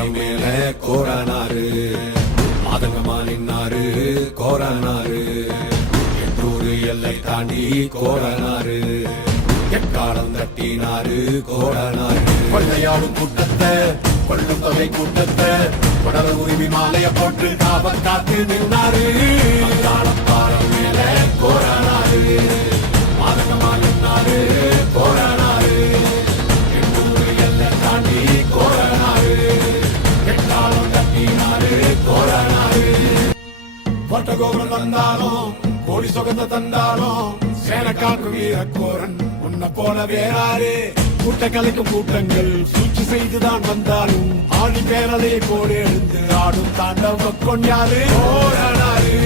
பாரம் மேல கோரனாரு மாதங்கமா நின்னாரு கோரனாரு எட்டூரு எல்லை தாண்டி கோரனாரு எக்காலம் தட்டினாரு கோரனாரு கொள்ளையாடும் கூட்டத்தை கொள்ளும் தொகை கூட்டத்தை கொடல உரிமை மாலைய போட்டு காவல் காத்து நின்னாரு பாரம் மேல கோரனாரு மாதங்கமா நின்னாரு கோரனாரு எட்டூரு எல்லை தாண்டி கோரனாரு எக்காலம் தட்டினாரு கோரனாரு கோட்டகோபுரம் தந்தாலும் கோடி சுகந்த தந்தாலும் சேன காக்கும் வீரக்கோரன் உன்னை போல வேறாரு கூட்ட கலைக்கும் கூட்டங்கள் சூழ்ச்சி செய்துதான் வந்தாலும் ஆடி பேரலையை போல எழுந்து ஆடும் தாண்டவ கொண்டாரு கோரனாரு